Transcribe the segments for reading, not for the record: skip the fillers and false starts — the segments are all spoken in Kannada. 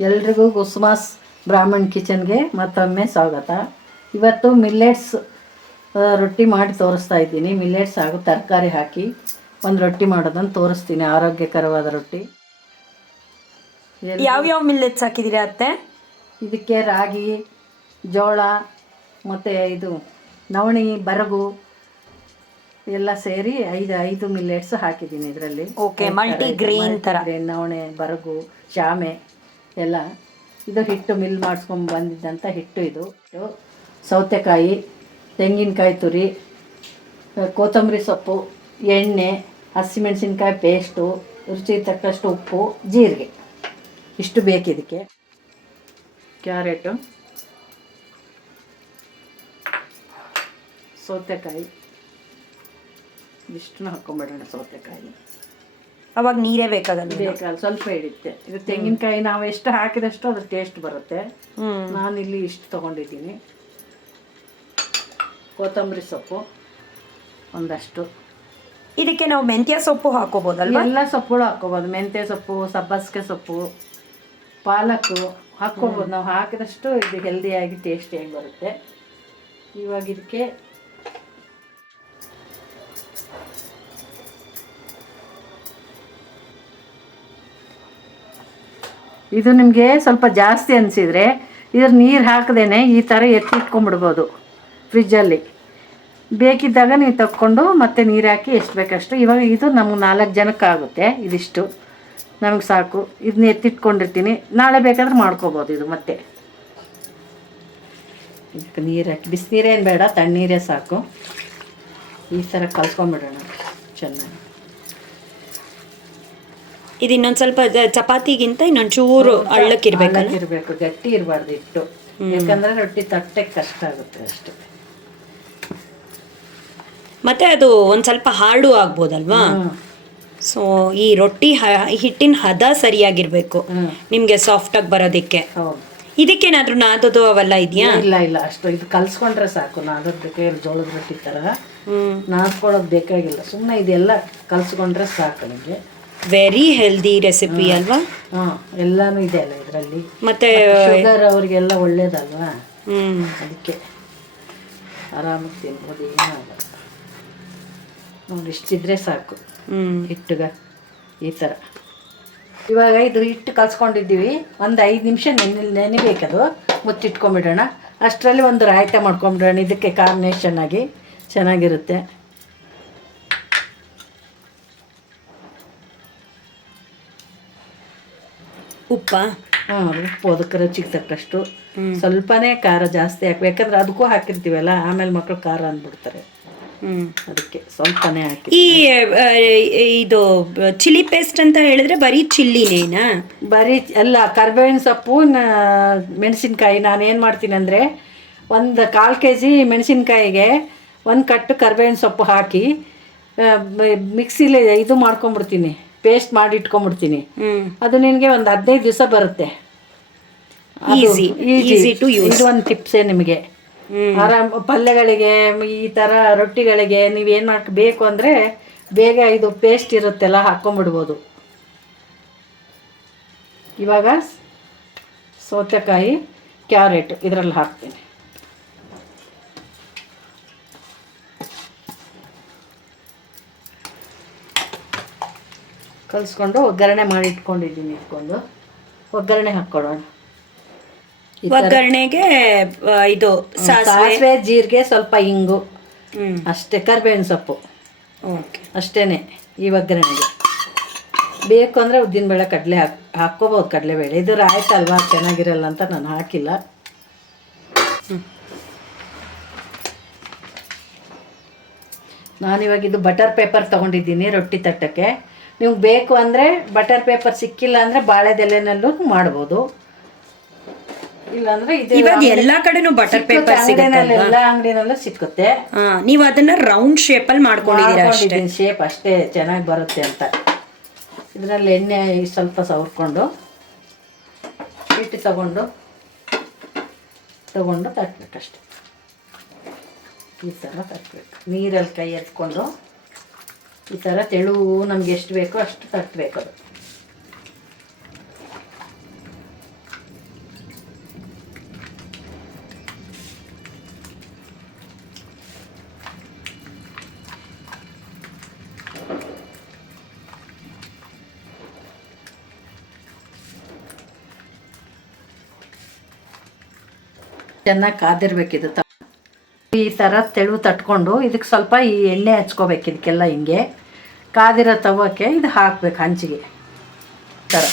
ಎಲ್ರಿಗೂ ಕುಸುಮಾಸ್ ಬ್ರಾಹ್ಮಣ್ ಕಿಚನ್ಗೆ ಮತ್ತೊಮ್ಮೆ ಸ್ವಾಗತ. ಇವತ್ತು ಮಿಲ್ಲೆಟ್ಸ್ ರೊಟ್ಟಿ ಮಾಡಿ ತೋರಿಸ್ತಾ ಇದ್ದೀನಿ. ಮಿಲ್ಲೆಟ್ಸ್ ಹಾಗೂ ತರಕಾರಿ ಹಾಕಿ ಒಂದು ರೊಟ್ಟಿ ಮಾಡೋದನ್ನು ತೋರಿಸ್ತೀನಿ, ಆರೋಗ್ಯಕರವಾದ ರೊಟ್ಟಿ. ಯಾವ್ಯಾವ ಮಿಲ್ಲೆಟ್ಸ್ ಹಾಕಿದ್ದೀರಾ ಅತ್ತೆ? ಇದಕ್ಕೆ ರಾಗಿ, ಜೋಳ ಮತ್ತು ಇದು ನವಣಿ, ಬರಗು ಎಲ್ಲ ಸೇರಿ ಐದು ಮಿಲ್ಲೆಟ್ಸ್ ಹಾಕಿದ್ದೀನಿ ಇದರಲ್ಲಿ. ಓಕೆ, ಮಲ್ಟಿ ಗ್ರೇನ್ ಥರ. ನವಣೆ, ಬರಗು, ಶಾಮೆ ಎಲ್ಲ. ಇದು ಹಿಟ್ಟು ಮಿಲ್ ಮಾಡಿಸ್ಕೊಂಡು ಬಂದಿದ್ದಂಥ ಹಿಟ್ಟು. ಇದು ಸೌತೆಕಾಯಿ, ತೆಂಗಿನಕಾಯಿ ತುರಿ, ಕೊತ್ತಂಬರಿ ಸೊಪ್ಪು, ಎಣ್ಣೆ, ಹಸಿಮೆಣಸಿನ್ಕಾಯಿ ಪೇಸ್ಟು, ರುಚಿಗೆ ತಕ್ಕಷ್ಟು ಉಪ್ಪು, ಜೀರಿಗೆ, ಇಷ್ಟು ಬೇಕಿದಕ್ಕೆ. ಕ್ಯಾರೆಟು, ಸೌತೆಕಾಯಿ ಇಷ್ಟನ್ನು ಹಾಕ್ಕೊಂಬಿಡೋಣ. ಸೌತೆಕಾಯಿ ಅವಾಗ ನೀರೇ ಬೇಕಾಗಲ್ಲ, ಸ್ವಲ್ಪ ಹಿಡಿಯುತ್ತೆ. ಇದು ತೆಂಗಿನಕಾಯಿ ನಾವು ಎಷ್ಟು ಹಾಕಿದಷ್ಟು ಅದ್ರ ಟೇಸ್ಟ್ ಬರುತ್ತೆ. ನಾನಿಲ್ಲಿ ಇಷ್ಟು ತೊಗೊಂಡಿದ್ದೀನಿ. ಕೊತ್ತಂಬರಿ ಸೊಪ್ಪು ಒಂದಷ್ಟು. ಇದಕ್ಕೆ ನಾವು ಮೆಂತ್ಯ ಸೊಪ್ಪು ಹಾಕೋಬೋದಲ್ವ? ಎಲ್ಲ ಸೊಪ್ಪುಗಳು ಹಾಕ್ಕೋಬೋದು. ಮೆಂತ್ಯ ಸೊಪ್ಪು, ಸಬ್ಬಸಿಗೆ ಸೊಪ್ಪು, ಪಾಲಕ್ಕು ಹಾಕ್ಕೋಬೋದು. ನಾವು ಹಾಕಿದಷ್ಟು ಇದು ಹೆಲ್ದಿಯಾಗಿ ಟೇಸ್ಟಿಯಾಗಿ ಬರುತ್ತೆ. ಇವಾಗ ಇದಕ್ಕೆ ಇದು ನಿಮಗೆ ಸ್ವಲ್ಪ ಜಾಸ್ತಿ ಅನಿಸಿದರೆ ಇದ್ರ ನೀರು ಹಾಕದೇನೆ ಈ ಥರ ಎತ್ತಿಟ್ಕೊಂಡ್ಬಿಡ್ಬೋದು ಫ್ರಿಜ್ಜಲ್ಲಿ. ಬೇಕಿದ್ದಾಗ ನೀವು ತಕ್ಕೊಂಡು ಮತ್ತೆ ನೀರು ಹಾಕಿ ಎಷ್ಟು ಬೇಕಷ್ಟು. ಇವಾಗ ಇದು ನಮ್ಗೆ 4 ಜನಕ್ಕಾಗುತ್ತೆ. ಇದಿಷ್ಟು ನಮಗೆ ಸಾಕು. ಇದನ್ನ ಎತ್ತಿಟ್ಕೊಂಡಿರ್ತೀನಿ, ನಾಳೆ ಬೇಕಾದ್ರೆ ಮಾಡ್ಕೋಬೋದು. ಇದು ಮತ್ತೆ ಇದಕ್ಕೆ ನೀರು ಹಾಕಿ, ಬಿಸಿನೀರೇನು ಬೇಡ, ತಣ್ಣೀರೇ ಸಾಕು. ಈ ಥರ ಕಲ್ಸ್ಕೊಂಬಿಡೋಣ ಚೆನ್ನಾಗಿ. ಇದು ಇನ್ನೊಂದು ಸ್ವಲ್ಪ ಚಪಾತಿಗಿಂತ ಇನ್ನೊಂದು ಚೂರು ಅಳ್ಳಕ್ಕಿರ್ಬೇಕು, ಗಟ್ಟಿ ಇರಬಾರ್ದು ಹಿಟ್ಟು. ಯಾಕಂದರೆ ರೊಟ್ಟಿ ತಟ್ಟಕ್ಕೆ ಕಷ್ಟ ಆಗುತ್ತೆ ಅಷ್ಟೇ. ಮತ್ತೆ ಅದು ಒಂದು ಸ್ವಲ್ಪ ಹಾರ್ಡು ಆಗ್ಬೋದಲ್ವಾ? ಸೊ ಈ ರೊಟ್ಟಿ ಹಿಟ್ಟಿನ ಹದ ಸರಿಯಾಗಿರ್ಬೇಕು ನಿಮಗೆ ಸಾಫ್ಟಾಗಿ ಬರೋದಕ್ಕೆ. ಇದಕ್ಕೇನಾದ್ರೂ ನಾದೋದು ಅವೆಲ್ಲ ಇದೆಯಾ? ಇಲ್ಲ ಅಷ್ಟು. ಇದು ಕಲ್ಸ್ಕೊಂಡ್ರೆ ಸಾಕು. ನಾದೋದು ಬೇಕಾಗಿಲ್ಲ, ಜೋಳದ ರೊಟ್ಟಿ ಥರ ನಾದ್ಕೊಳ್ಳೋದು ಬೇಕಾಗಿಲ್ಲ. ಸುಮ್ಮನೆ ಇದೆಲ್ಲ ಕಲ್ಸ್ಕೊಂಡ್ರೆ ಸಾಕು ನಿಮಗೆ. ವೆರಿ ಹೆಲ್ದಿ ರೆಸಿಪಿ ಅಲ್ವಾ? ಎಲ್ಲಾನು ಇದೆ ಅಲ್ಲ ಇದರಲ್ಲಿ. ಮತ್ತೆ ಶುಗರ್ ಅವರಿಗೆಲ್ಲ ಒಳ್ಳೇದಲ್ವಾ, ಅದಕ್ಕೆ ಆರಾಮಾಗಿ ತಿನ್ಬೋದು. ಏನಾಗಲ್ಲ ನೋಡಿ, ಇಷ್ಟಿದ್ರೆ ಸಾಕು ಹಿಟ್ಟುಗ ಈ ಥರ. ಇವಾಗ ಇದು ಹಿಟ್ಟು ಕಲ್ಸ್ಕೊಂಡಿದ್ದೀವಿ. ಒಂದು 5 ನಿಮಿಷ ನೆನಿಬೇಕದು. ಮುಚ್ಚಿಟ್ಕೊಂಬಿಡೋಣ. ಅಷ್ಟರಲ್ಲಿ ಒಂದು ರಾಯ್ತ ಮಾಡ್ಕೊಂಬಿಡೋಣ. ಇದಕ್ಕೆ ಕಾಂಬಿನೇಷನ್ ಆಗಿ ಚೆನ್ನಾಗಿರುತ್ತೆ. ಉಪ್ಪ ಉಪ್ಪು ಅದಕ್ಕೆ ರುಚಿಗೆ ತಕ್ಕಷ್ಟು. ಸ್ವಲ್ಪನೇ ಖಾರ ಜಾಸ್ತಿ ಹಾಕಿ, ಯಾಕಂದ್ರೆ ಅದಕ್ಕೂ ಹಾಕಿರ್ತೀವಲ್ಲ, ಆಮೇಲೆ ಮಕ್ಕಳು ಖಾರ ಅಂದ್ಬಿಡ್ತಾರೆ. ಅದಕ್ಕೆ ಸ್ವಲ್ಪನೇ ಹಾಕಿ. ಈ ಇದು ಚಿಲ್ಲಿ ಪೇಸ್ಟ್ ಅಂತ ಹೇಳಿದ್ರೆ ಬರೀ ಚಿಲ್ಲಿನೇನಾ? ಬರೀ ಎಲ್ಲ ಕರ್ಬೇವಿನ ಸೊಪ್ಪು, ಮೆಣಸಿನ್ಕಾಯಿ. ನಾನೇನು ಮಾಡ್ತೀನಿ ಅಂದರೆ, ಒಂದು 1/4 kg ಮೆಣಸಿನ್ಕಾಯಿಗೆ 1 ಕಟ್ಟು ಕರ್ಬೇವಿನ ಸೊಪ್ಪು ಹಾಕಿ ಮಿಕ್ಸಿಲಿ ಇದು ಮಾಡ್ಕೊಂಬಿಡ್ತೀನಿ, ಪೇಸ್ಟ್ ಮಾಡಿ ಇಟ್ಕೊಂಡ್ಬಿಡ್ತೀನಿ. ಅದು ನಿನಗೆ ಒಂದು 15 ದಿವಸ ಬರುತ್ತೆ. Easy to use. ಇದು ಒಂದು ಟಿಪ್ಸೇ ನಿಮಗೆ. ಪಲ್ಯಗಳಿಗೆ, ಈ ಥರ ರೊಟ್ಟಿಗಳಿಗೆ ನೀವೇನು ಬೇಕು ಅಂದರೆ ಬೇಗ ಇದು ಪೇಸ್ಟ್ ಇರುತ್ತೆಲ್ಲ ಹಾಕ್ಕೊಂಬಿಡ್ಬೋದು. ಇವಾಗ ಸೌತೆಕಾಯಿ, ಕ್ಯಾರೆಟ್ ಇದರಲ್ಲಿ ಹಾಕ್ತೀನಿ. ಕಲಿಸ್ಕೊಂಡು ಒಗ್ಗರಣೆ ಮಾಡಿ ಇಟ್ಕೊಂಡಿದ್ದೀನಿ. ಇಟ್ಕೊಂಡು ಒಗ್ಗರಣೆ ಹಾಕ್ಕೊಳ್ಳೋಣ. ಒಗ್ಗರಣೆಗೆ ಇದು ಸಾಸಿವೆ, ಜೀರಿಗೆ, ಸ್ವಲ್ಪ ಇಂಗು ಅಷ್ಟೇ, ಕರ್ಬೇವಿನ ಸೊಪ್ಪು ಅಷ್ಟೇ ಈ ಒಗ್ಗರಣೆಗೆ. ಬೇಕು ಅಂದರೆ ಉದ್ದಿನಬೇಳೆ, ಕಡಲೆ ಹಾಕ್ಕೋಬೋದು. ಕಡಲೆಬೇಳೆ ಇದು ರಾಯ್ತಲ್ವಾ, ಚೆನ್ನಾಗಿರಲ್ಲ ಅಂತ ನಾನು ಹಾಕಿಲ್ಲ. ನಾನಿವಾಗ ಇದು ಬಟರ್ ಪೇಪರ್ ತೊಗೊಂಡಿದ್ದೀನಿ ರೊಟ್ಟಿ ತಟ್ಟಕ್ಕೆ. ನಿಮ್ಗೆ ಬೇಕು ಅಂದರೆ ಬಟರ್ ಪೇಪರ್, ಸಿಕ್ಕಿಲ್ಲ ಅಂದರೆ ಬಾಳೆದೆಲೆನಲ್ಲೂ ಮಾಡ್ಬೋದು. ಇಲ್ಲಾಂದ್ರೆ ಇವಾಗ ಎಲ್ಲಾ ಕಡೆನೂ ಬಟರ್ ಪೇಪರ್ ಸಿಗುತ್ತೆ, ಎಲ್ಲ ಅಂಗಡಿನಲ್ಲೂ ಸಿಕ್ಕುತ್ತೆ. ನೀವು ಅದನ್ನ ರೌಂಡ್ ಶೇಪಲ್ಲಿ ಮಾಡ್ಕೊಂಡಿದ್ದೀರಾ ಅಷ್ಟೇ. ಶೇಪ್ ಅಷ್ಟೇ ಚೆನ್ನಾಗಿ ಬರುತ್ತೆ ಅಂತ. ಇದರಲ್ಲಿ ಎಣ್ಣೆ ಸ್ವಲ್ಪ ಸವರ್ಕೊಂಡು ಹಿಟ್ಟು ತಗೊಂಡು ತಟ್ಟಬೇಕಷ್ಟೆ. ಈ ಥರ ತಟ್ಟಬೇಕು. ನೀರಲ್ಲಿ ಕೈ ಎತ್ಕೊಂಡು ಈ ಥರ ತೆಳು ನಮ್ಗೆ ಎಷ್ಟು ಬೇಕೋ ಅಷ್ಟು ತಟ್ಟಬೇಕು. ಅದು ಚೆನ್ನಾಗಿ ಕಾದಿರ್ಬೇಕಿದು ಈ ಥರ ತೆಳು ತಟ್ಕೊಂಡು ಇದಕ್ಕೆ ಸ್ವಲ್ಪ ಈ ಎಣ್ಣೆ ಹಚ್ಕೋಬೇಕು ಇದಕ್ಕೆಲ್ಲ ಹಿಂಗೆ ಕಾದಿರೋ ತವಕ್ಕೆ ಇದು ಹಾಕ್ಬೇಕು ಹಂಚಿಗೆ ಥರ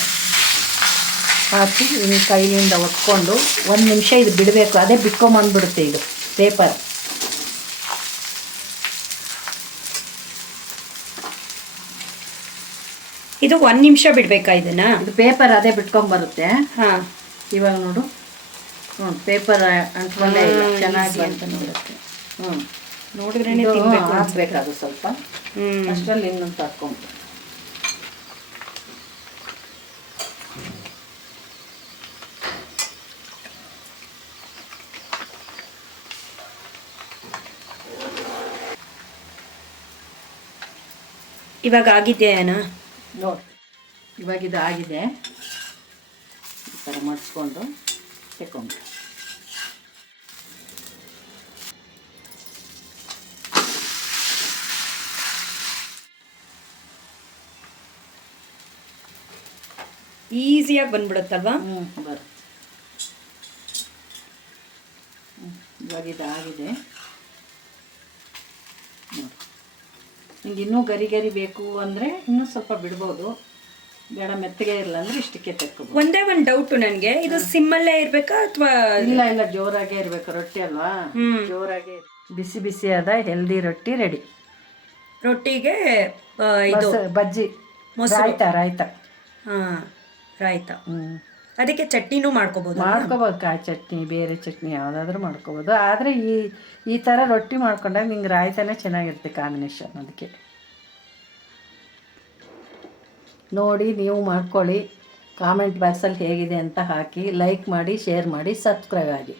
ಹಾಕಿ ಹಿಂಗೆ ಕೈಯಿಂದ ಒತ್ಕೊಂಡು 1 ನಿಮಿಷ ಇದು ಬಿಡಬೇಕು. ಅದೇ ಬಿಟ್ಕೊಂಬಂದ್ಬಿಡುತ್ತೆ ಇದು ಪೇಪರ್. ಇದು 1 ನಿಮಿಷ ಬಿಡಬೇಕಾ ಇದನ್ನ? ಇದು ಪೇಪರ್ ಅದೇ ಬಿಟ್ಕೊಂಬರುತ್ತೆ. ಹಾಂ, ಇವಾಗ ನೋಡು. ಪೇಪರ್ ಅಂಟ್ಕೊಂಡೇ ಇಲ್ಲ, ಚೆನ್ನಾಗಿ ಅಂತ ನೋಡುತ್ತೆ. ನೋಡಿದ್ರೆ ಹಾಕ್ಬೇಕಾದ್ರು ಸ್ವಲ್ಪ. ಅಷ್ಟರಲ್ಲಿ ಇನ್ನೊಂದು ಹಾಕ್ಕೊಂಡು ಇವಾಗ ಆಗಿದೆಯಾ ನೋಡಿ. ಇವಾಗ ಇದು ಆಗಿದೆ. ಈ ಥರ ಮಡಿಸ್ಕೊಂಡು ತೆಕ್ಕೊಂಡು ಈಸಿಯಾಗಿ ಬಂದ್ಬಿಡುತ್ತಲ್ವಾ? ಬರುತ್ತೆ. ಇವಾಗ ಇದು ಆಗಿದೆ ನೋಡಿ. ನಿಂಗೆ ಇನ್ನೂ ಗರಿ ಗರಿ ಬೇಕು ಅಂದರೆ ಇನ್ನೂ ಸ್ವಲ್ಪ ಬಿಡ್ಬೋದು. ಬೇಡ ಮೆತ್ತಗೆ ಇರಲ್ಲ ಅಂದರೆ ಇಷ್ಟಕ್ಕೆ ತೆಕ್ಕೋಬೋದು. ಒಂದೇ ಒಂದು ಡೌಟು ನನಗೆ, ಇದು ಸಿಮ್ಮಲ್ಲೇ ಇರಬೇಕಾ ಅಥವಾ? ಇಲ್ಲ ಜೋರಾಗೇ ಇರಬೇಕು. ರೊಟ್ಟಿ ಅಲ್ವಾ, ಜೋರಾಗೇ. ಬಿಸಿ ಬಿಸಿಯಾದ ಹೆಲ್ದಿ ರೊಟ್ಟಿ ರೆಡಿ. ರೊಟ್ಟಿಗೆ ಇದು ಬಜ್ಜಿ, ರಾಯ್ತ. ಹಾಂ, ರಾಯ್ತ. ಅದಕ್ಕೆ ಚಟ್ನಿನೂ ಮಾಡ್ಕೋಬೋದು. ಕಾಯಿ ಚಟ್ನಿ, ಬೇರೆ ಚಟ್ನಿ ಯಾವುದಾದ್ರೂ ಮಾಡ್ಕೋಬೋದು. ಆದರೆ ಈ ಥರ ರೊಟ್ಟಿ ಮಾಡ್ಕೊಂಡಾಗ ನಿಂಗೆ ರಾಯ್ತಾನೆ ಚೆನ್ನಾಗಿರುತ್ತೆ ಕಾಂಬಿನೇಷನ್. ಅದಕ್ಕೆ ನೋಡಿ ನೀವು ಮಾಡ್ಕೊಳ್ಳಿ. ಕಾಮೆಂಟ್ ಬಾಕ್ಸಲ್ಲಿ ಹೇಗಿದೆ ಅಂತ ಹಾಕಿ, ಲೈಕ್ ಮಾಡಿ, ಶೇರ್ ಮಾಡಿ, ಸಬ್ಸ್ಕ್ರೈಬ್ ಆಗಿ.